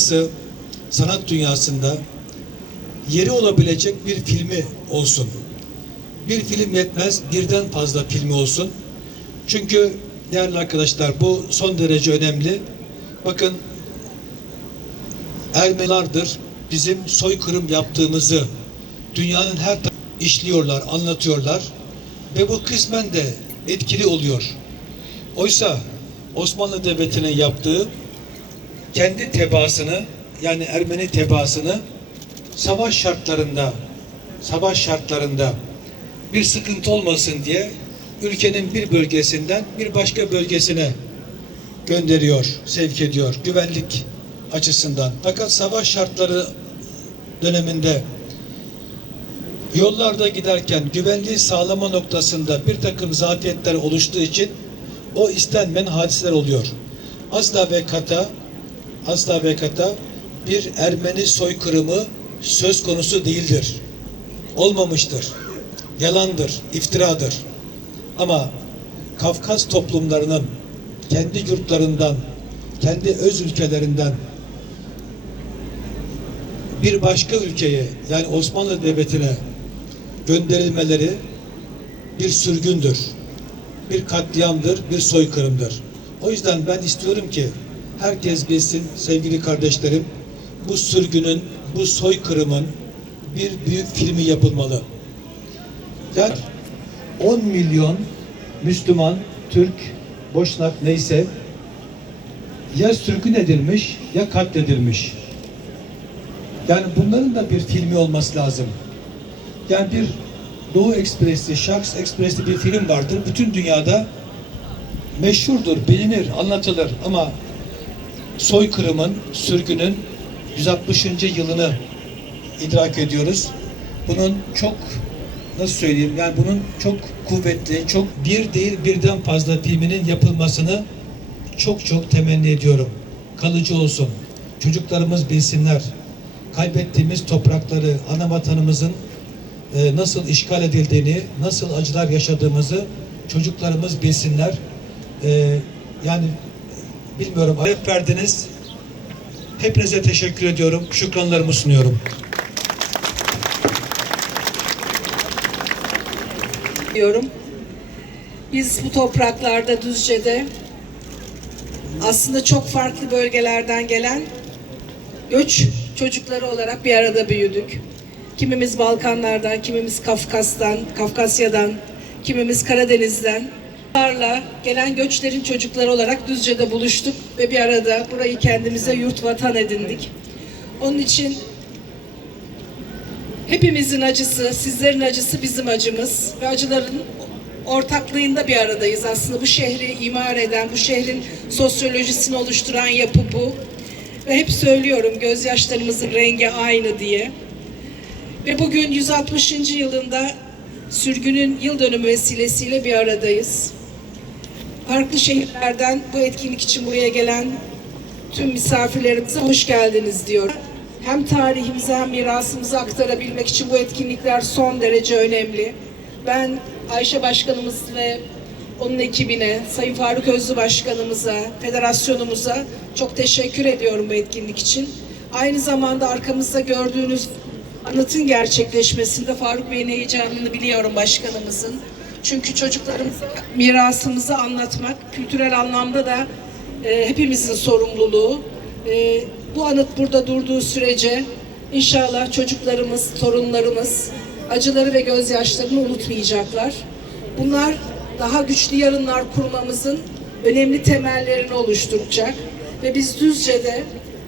uluslararası sanat dünyasında yeri olabilecek bir filmi olsun. Bir film yetmez, birden fazla filmi olsun. Çünkü değerli arkadaşlar bu son derece önemli. Bakın Ermenilerdir bizim soykırım yaptığımızı dünyanın her işliyorlar, anlatıyorlar ve bu kısmen de etkili oluyor. Oysa Osmanlı Devleti'nin yaptığı kendi tebaasını yani Ermeni tebaasını savaş şartlarında savaş şartlarında bir sıkıntı olmasın diye ülkenin bir bölgesinden bir başka bölgesine gönderiyor, sevk ediyor güvenlik açısından. Fakat savaş şartları döneminde yollarda giderken güvenliği sağlama noktasında bir takım zafiyetler oluştuğu için o istenmeyen hadiseler oluyor. Asla ve kata asla ve kata bir Ermeni soykırımı söz konusu değildir. Olmamıştır. Yalandır, iftiradır. Ama Kafkas toplumlarının kendi yurtlarından, kendi öz ülkelerinden bir başka ülkeye yani Osmanlı Devleti'ne gönderilmeleri bir sürgündür. Bir katliamdır, bir soykırımdır. O yüzden ben istiyorum ki herkes bilsin sevgili kardeşlerim bu sürgünün, bu soykırımın bir büyük filmi yapılmalı. Yani 10 milyon Müslüman, Türk, Boşnak neyse ya sürgün edilmiş ya katledilmiş. Yani bunların da bir filmi olması lazım. Yani bir Doğu Ekspresi, Şarks Ekspresi bir film vardır. Bütün dünyada meşhurdur, bilinir, anlatılır ama soykırımın, sürgünün 160. yılını idrak ediyoruz. Bunun çok nasıl söyleyeyim yani bunun çok kuvvetli, çok bir değil birden fazla filminin yapılmasını çok çok temenni ediyorum. Kalıcı olsun. Çocuklarımız bilsinler. Kaybettiğimiz toprakları, ana vatanımızın e, nasıl işgal edildiğini, nasıl acılar yaşadığımızı çocuklarımız bilsinler. E, yani bilmiyorum, hedef verdiniz. Hepinize teşekkür ediyorum. Şükranlarımı sunuyorum. diyorum. Biz bu topraklarda Düzce'de aslında çok farklı bölgelerden gelen göç çocukları olarak bir arada büyüdük. Kimimiz Balkanlardan, kimimiz Kafkas'tan, Kafkasya'dan, kimimiz Karadeniz'den. Bunlarla gelen göçlerin çocukları olarak Düzce'de buluştuk ve bir arada burayı kendimize yurt vatan edindik. Onun için Hepimizin acısı, sizlerin acısı bizim acımız ve acıların ortaklığında bir aradayız. Aslında bu şehri imar eden, bu şehrin sosyolojisini oluşturan yapı bu. Ve hep söylüyorum gözyaşlarımızın rengi aynı diye. Ve bugün 160. yılında sürgünün yıl dönümü vesilesiyle bir aradayız. Farklı şehirlerden bu etkinlik için buraya gelen tüm misafirlerimize hoş geldiniz diyorum. Hem tarihimizi hem mirasımızı aktarabilmek için bu etkinlikler son derece önemli. Ben Ayşe Başkanımız ve onun ekibine, Sayın Faruk Özlü Başkanımıza, federasyonumuza çok teşekkür ediyorum bu etkinlik için. Aynı zamanda arkamızda gördüğünüz anıtın gerçekleşmesinde Faruk Bey'in heyecanını biliyorum başkanımızın. Çünkü çocuklarımıza mirasımızı anlatmak kültürel anlamda da e, hepimizin sorumluluğu. E, bu anıt burada durduğu sürece inşallah çocuklarımız, torunlarımız acıları ve gözyaşlarını unutmayacaklar. Bunlar daha güçlü yarınlar kurmamızın önemli temellerini oluşturacak. Ve biz Düzce'de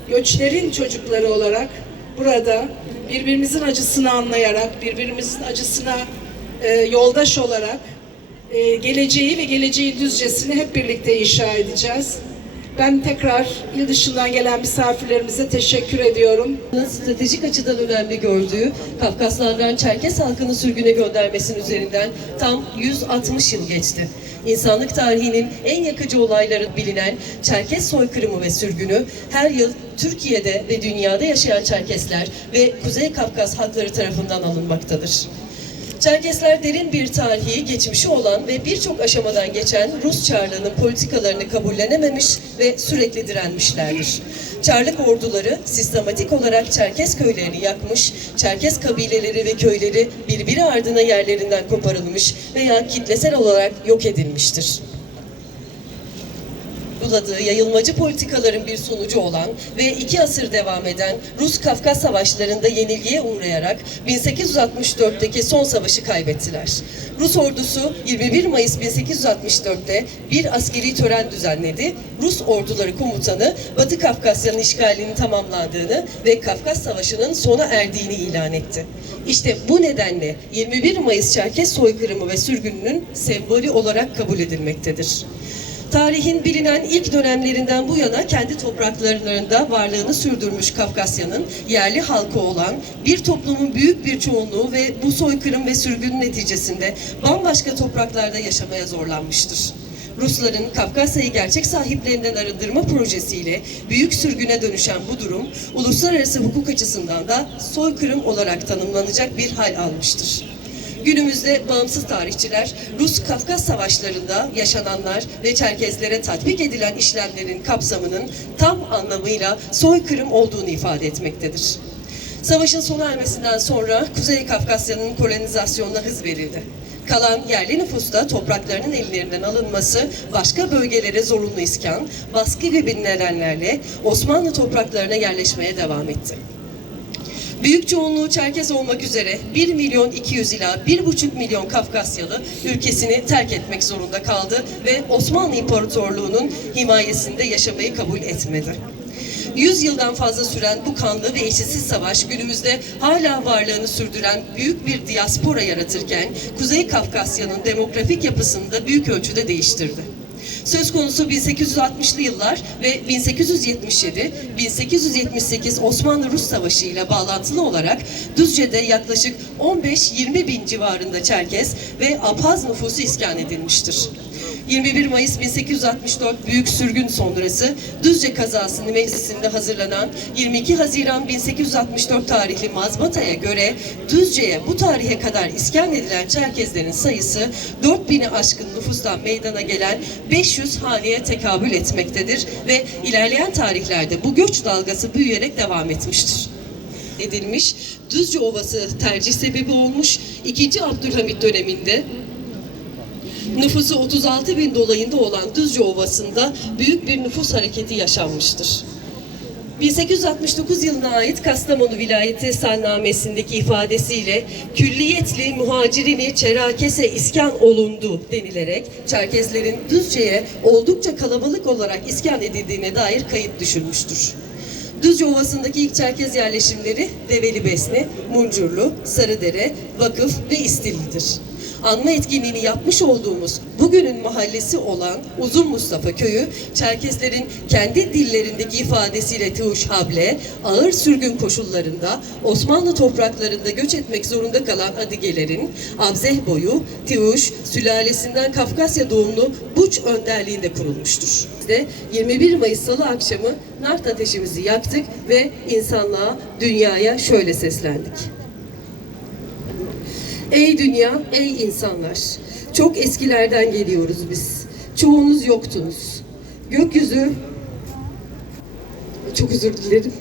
göçlerin çocukları olarak burada birbirimizin acısını anlayarak, birbirimizin acısına e, yoldaş olarak e, geleceği ve geleceğin Düzce'sini hep birlikte inşa edeceğiz. Ben tekrar il dışından gelen misafirlerimize teşekkür ediyorum. stratejik açıdan önemli gördüğü Kafkaslardan Çerkes halkını sürgüne göndermesinin üzerinden tam 160 yıl geçti. İnsanlık tarihinin en yakıcı olayları bilinen Çerkes soykırımı ve sürgünü her yıl Türkiye'de ve dünyada yaşayan Çerkesler ve Kuzey Kafkas halkları tarafından alınmaktadır. Çerkesler derin bir tarihi, geçmişi olan ve birçok aşamadan geçen Rus Çarlığının politikalarını kabullenememiş ve sürekli direnmişlerdir. Çarlık orduları sistematik olarak Çerkes köylerini yakmış, Çerkes kabileleri ve köyleri birbiri ardına yerlerinden koparılmış veya kitlesel olarak yok edilmiştir uyguladığı yayılmacı politikaların bir sonucu olan ve iki asır devam eden Rus-Kafkas savaşlarında yenilgiye uğrayarak 1864'teki son savaşı kaybettiler. Rus ordusu 21 Mayıs 1864'te bir askeri tören düzenledi. Rus orduları komutanı Batı Kafkasya'nın işgalinin tamamlandığını ve Kafkas Savaşı'nın sona erdiğini ilan etti. İşte bu nedenle 21 Mayıs Çerkes soykırımı ve sürgününün sembolü olarak kabul edilmektedir. Tarihin bilinen ilk dönemlerinden bu yana kendi topraklarında varlığını sürdürmüş Kafkasya'nın yerli halkı olan bir toplumun büyük bir çoğunluğu ve bu soykırım ve sürgün neticesinde bambaşka topraklarda yaşamaya zorlanmıştır. Rusların Kafkasya'yı gerçek sahiplerinden arındırma projesiyle büyük sürgüne dönüşen bu durum uluslararası hukuk açısından da soykırım olarak tanımlanacak bir hal almıştır. Günümüzde bağımsız tarihçiler Rus-Kafkas savaşlarında yaşananlar ve Çerkezlere tatbik edilen işlemlerin kapsamının tam anlamıyla soykırım olduğunu ifade etmektedir. Savaşın sona ermesinden sonra Kuzey Kafkasya'nın kolonizasyonuna hız verildi. Kalan yerli nüfusta topraklarının ellerinden alınması, başka bölgelere zorunlu iskan, baskı gibi nedenlerle Osmanlı topraklarına yerleşmeye devam etti. Büyük çoğunluğu Çerkez olmak üzere 1 milyon 200 ila 1,5 milyon Kafkasyalı ülkesini terk etmek zorunda kaldı ve Osmanlı İmparatorluğu'nun himayesinde yaşamayı kabul etmedi. 100 yıldan fazla süren bu kanlı ve eşitsiz savaş günümüzde hala varlığını sürdüren büyük bir diaspora yaratırken Kuzey Kafkasya'nın demografik yapısını da büyük ölçüde değiştirdi. Söz konusu 1860'lı yıllar ve 1877-1878 Osmanlı-Rus Savaşı ile bağlantılı olarak Düzce'de yaklaşık 15-20 bin civarında Çerkez ve Apaz nüfusu iskan edilmiştir. 21 Mayıs 1864 Büyük Sürgün sonrası Düzce kazasını meclisinde hazırlanan 22 Haziran 1864 tarihli mazbataya göre Düzce'ye bu tarihe kadar iskan edilen Çerkezlerin sayısı 4000'i aşkın nüfustan meydana gelen 500 haneye tekabül etmektedir ve ilerleyen tarihlerde bu göç dalgası büyüyerek devam etmiştir edilmiş. Düzce Ovası tercih sebebi olmuş. 2. Abdülhamit döneminde nüfusu 36 bin dolayında olan Düzce Ovası'nda büyük bir nüfus hareketi yaşanmıştır. 1869 yılına ait Kastamonu vilayeti salnamesindeki ifadesiyle külliyetli muhacirini Çerkes'e iskan olundu denilerek Çerkezlerin Düzce'ye oldukça kalabalık olarak iskan edildiğine dair kayıt düşülmüştür. Düzce Ovası'ndaki ilk Çerkez yerleşimleri Develi Besni, Muncurlu, Sarıdere, Vakıf ve İstilli'dir. Anma etkinliğini yapmış olduğumuz bugünün mahallesi olan Uzun Mustafa Köyü, Çerkezlerin kendi dillerindeki ifadesiyle Tıuş Hable, ağır sürgün koşullarında Osmanlı topraklarında göç etmek zorunda kalan Adigelerin, Abzeh boyu, Tıuş, sülalesinden Kafkasya doğumlu Buç önderliğinde kurulmuştur. De 21 Mayıs Salı akşamı nart ateşimizi yaktık ve insanlığa, dünyaya şöyle seslendik. Ey dünya, ey insanlar! Çok eskilerden geliyoruz biz. Çoğunuz yoktunuz. Gökyüzü... Çok özür dilerim.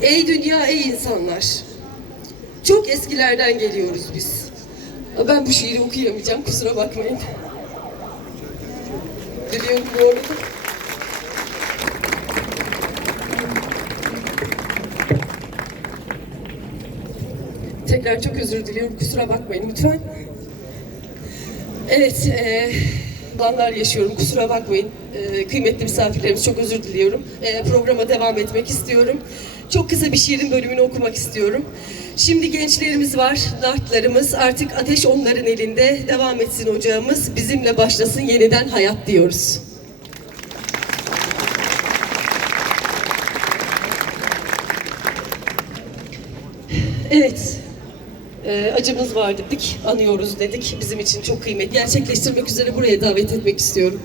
Ey dünya, ey insanlar! Çok eskilerden geliyoruz biz. Ben bu şiiri okuyamayacağım, kusura bakmayın. Biliyorum bu arada. Tekrar çok özür diliyorum. Kusura bakmayın lütfen. Evet, e, olanlar yaşıyorum. Kusura bakmayın. E, kıymetli misafirlerimiz çok özür diliyorum. E, programa devam etmek istiyorum. Çok kısa bir şiirin bölümünü okumak istiyorum. Şimdi gençlerimiz var, nartlarımız. Artık ateş onların elinde. Devam etsin ocağımız. Bizimle başlasın yeniden hayat diyoruz. Evet, Ee, acımız var dedik, anıyoruz dedik. Bizim için çok kıymetli. Gerçekleştirmek üzere buraya davet etmek istiyorum.